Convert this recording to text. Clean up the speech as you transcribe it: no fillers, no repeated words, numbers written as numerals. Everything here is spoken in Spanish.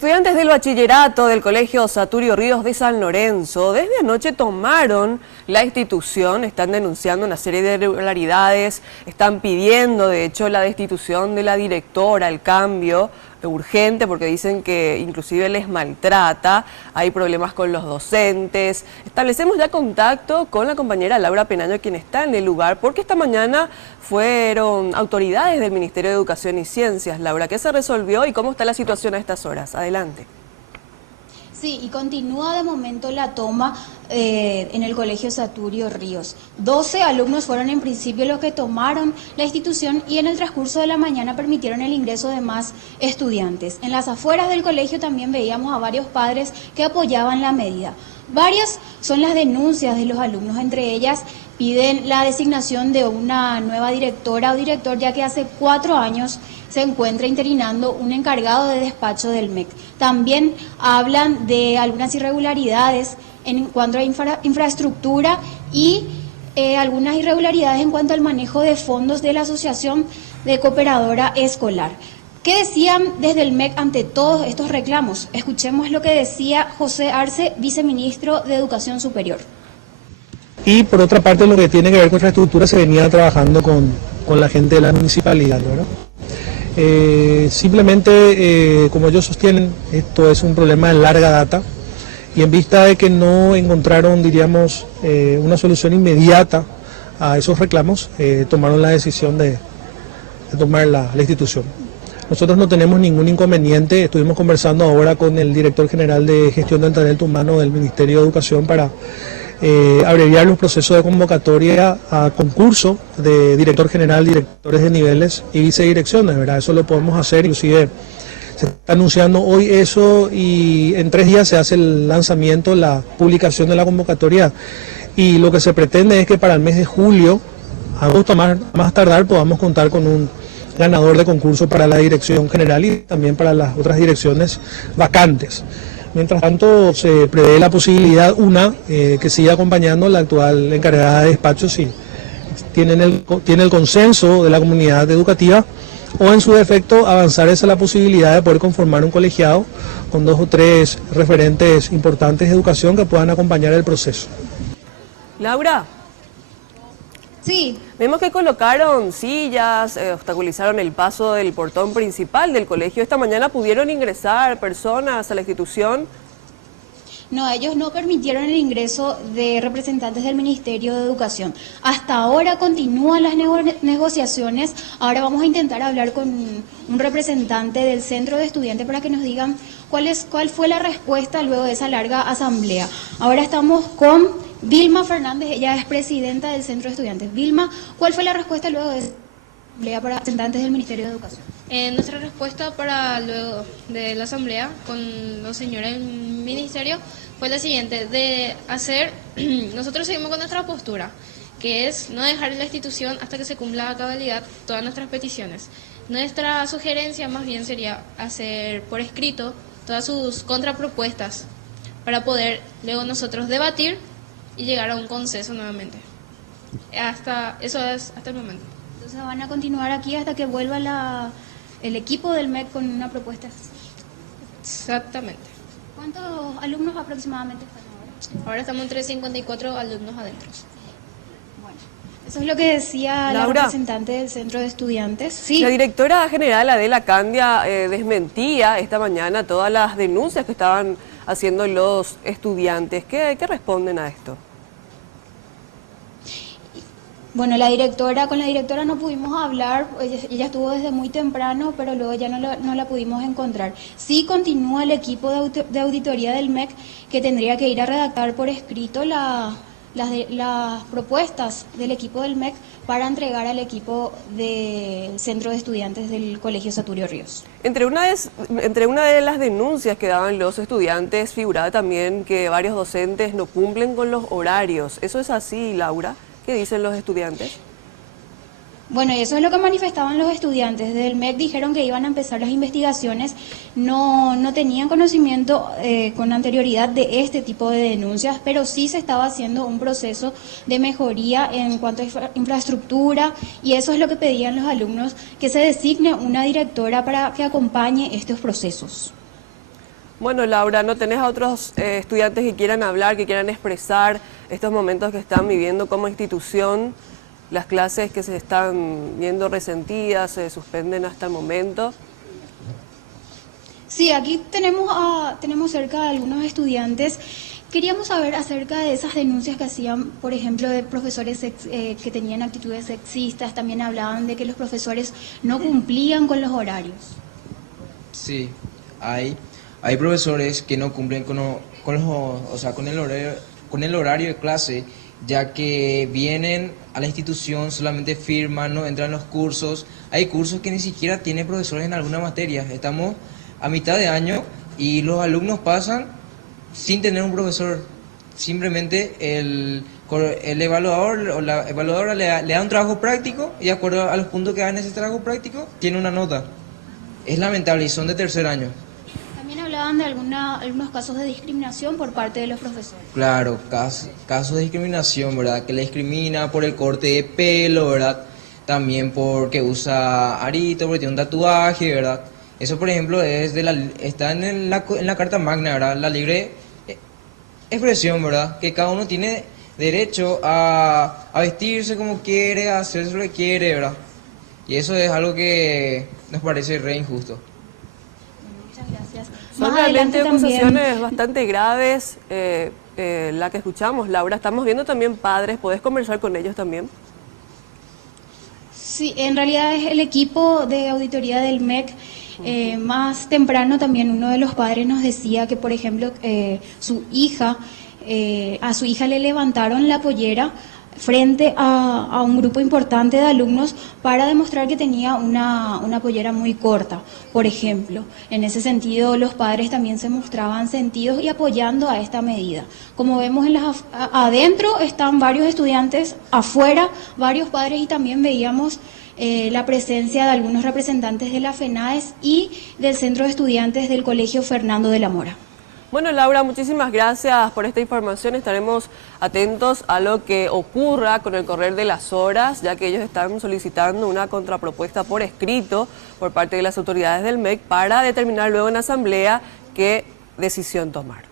Estudiantes del bachillerato del Colegio Saturio Ríos de San Lorenzo desde anoche tomaron la institución, están denunciando una serie de irregularidades, están pidiendo de hecho la destitución de la directora, el cambio urgente porque dicen que inclusive les maltrata, hay problemas con los docentes. Establecemos ya contacto con la compañera Laura Penaño, quien está en el lugar, porque esta mañana fueron autoridades del Ministerio de Educación y Ciencias. Laura, ¿qué se resolvió y cómo está la situación a estas horas? Adelante. Sí, y continúa de momento la toma en el Colegio Saturio Ríos. 12 alumnos fueron en principio los que tomaron la institución y en el transcurso de la mañana permitieron el ingreso de más estudiantes. En las afueras del colegio también veíamos a varios padres que apoyaban la medida. Varias son las denuncias de los alumnos, entre ellas piden la designación de una nueva directora o director, ya que hace 4 años se encuentra interinando un encargado de despacho del MEC. También hablan de algunas irregularidades en cuanto a infraestructura y algunas irregularidades en cuanto al manejo de fondos de la Asociación de Cooperadora Escolar. ¿Qué decían desde el MEC ante todos estos reclamos? Escuchemos lo que decía José Arce, viceministro de Educación Superior. Y por otra parte, lo que tiene que ver con infraestructura se venía trabajando con la gente de la municipalidad, ¿verdad? Simplemente, como ellos sostienen, esto es un problema de larga data y en vista de que no encontraron, diríamos, una solución inmediata a esos reclamos, tomaron la decisión de tomar la institución. Nosotros no tenemos ningún inconveniente, estuvimos conversando ahora con el director general de gestión del talento humano del Ministerio de Educación para abreviar los procesos de convocatoria a concurso de director general, directores de niveles y vicedirecciones, ¿verdad? Eso lo podemos hacer, inclusive se está anunciando hoy eso y en 3 días se hace el lanzamiento, la publicación de la convocatoria y lo que se pretende es que para el mes de julio, agosto más tardar, podamos contar con un ganador de concurso para la dirección general y también para las otras direcciones vacantes. Mientras tanto, se prevé la posibilidad, que siga acompañando la actual encargada de despacho si tiene el consenso de la comunidad educativa, o en su defecto avanzar esa la posibilidad de poder conformar un colegiado con 2 o 3 referentes importantes de educación que puedan acompañar el proceso. Laura. Sí. Vemos que colocaron sillas, obstaculizaron el paso del portón principal del colegio. Esta mañana pudieron ingresar personas a la institución. No, ellos no permitieron el ingreso de representantes del Ministerio de Educación. Hasta ahora continúan las negociaciones. Ahora vamos a intentar hablar con un representante del centro de estudiantes para que nos digan cuál fue la respuesta luego de esa larga asamblea. Ahora estamos con Vilma Fernández, ella es presidenta del centro de estudiantes. Vilma, ¿cuál fue la respuesta luego de esa asamblea para representantes del Ministerio de Educación? Nuestra respuesta para luego de la asamblea con los señores del ministerio fue la siguiente, nosotros seguimos con nuestra postura, que es no dejar la institución hasta que se cumpla a cabalidad todas nuestras peticiones. Nuestra sugerencia más bien sería hacer por escrito todas sus contrapropuestas para poder luego nosotros debatir y llegar a un consenso nuevamente. Eso es hasta el momento. Entonces van a continuar aquí hasta que vuelva el equipo del MEC con una propuesta. Exactamente. ¿Cuántos alumnos aproximadamente están ahora? Ahora estamos entre 54 alumnos adentro. Bueno, eso es lo que decía Laura, la representante del centro de estudiantes. Sí. La directora general Adela Candia desmentía esta mañana todas las denuncias que estaban haciendo los estudiantes. ¿Qué responden a esto? Bueno, con la directora no pudimos hablar, ella estuvo desde muy temprano, pero luego ya no la pudimos encontrar. Sí continúa el equipo de auditoría del MEC que tendría que ir a redactar por escrito las propuestas del equipo del MEC para entregar al equipo del centro de estudiantes del Colegio Saturio Ríos. Entre una de las denuncias que daban los estudiantes figuraba también que varios docentes no cumplen con los horarios. ¿Eso es así, Laura? ¿Qué dicen los estudiantes? Bueno, eso es lo que manifestaban los estudiantes. Desde el MEC dijeron que iban a empezar las investigaciones, no tenían conocimiento con anterioridad de este tipo de denuncias, pero sí se estaba haciendo un proceso de mejoría en cuanto a infraestructura y eso es lo que pedían los alumnos, que se designe una directora para que acompañe estos procesos. Bueno, Laura, ¿no tenés a otros estudiantes que quieran hablar, que quieran expresar estos momentos que están viviendo como institución? Las clases que se están viendo resentidas, se suspenden hasta el momento. Sí, aquí tenemos cerca de algunos estudiantes. Queríamos saber acerca de esas denuncias que hacían, por ejemplo, de profesores que tenían actitudes sexistas. También hablaban de que los profesores no cumplían con los horarios. Sí, hay profesores que no cumplen con el horario de clase, ya que vienen a la institución, solamente firman, no entran a los cursos. Hay cursos que ni siquiera tienen profesores en alguna materia. Estamos a mitad de año y los alumnos pasan sin tener un profesor. Simplemente el evaluador o la evaluadora le da un trabajo práctico y de acuerdo a los puntos que da en ese trabajo práctico, tiene una nota. Es lamentable y son de tercer año. También hablaban de algunos casos de discriminación por parte de los profesores. Claro, casos de discriminación, ¿verdad? Que le discrimina por el corte de pelo, ¿verdad? También porque usa arito, porque tiene un tatuaje, ¿verdad? Eso, por ejemplo, está en la Carta Magna, ¿verdad? La libre expresión, ¿verdad? Que cada uno tiene derecho a vestirse como quiere, a hacer lo que quiere, ¿verdad? Y eso es algo que nos parece re injusto. Muchas gracias. Son realmente acusaciones bastante graves, la que escuchamos, Laura. Estamos viendo también padres, ¿podés conversar con ellos también? Sí, en realidad es el equipo de auditoría del MEC. Más temprano también uno de los padres nos decía que, por ejemplo, a su hija le levantaron la pollera frente a un grupo importante de alumnos para demostrar que tenía una pollera muy corta, por ejemplo. En ese sentido, los padres también se mostraban sentidos y apoyando a esta medida. Como vemos, adentro están varios estudiantes, afuera varios padres y también veíamos la presencia de algunos representantes de la FENAES y del Centro de Estudiantes del Colegio Fernando de la Mora. Bueno, Laura, muchísimas gracias por esta información. Estaremos atentos a lo que ocurra con el correr de las horas, ya que ellos están solicitando una contrapropuesta por escrito por parte de las autoridades del MEC para determinar luego en asamblea qué decisión tomar.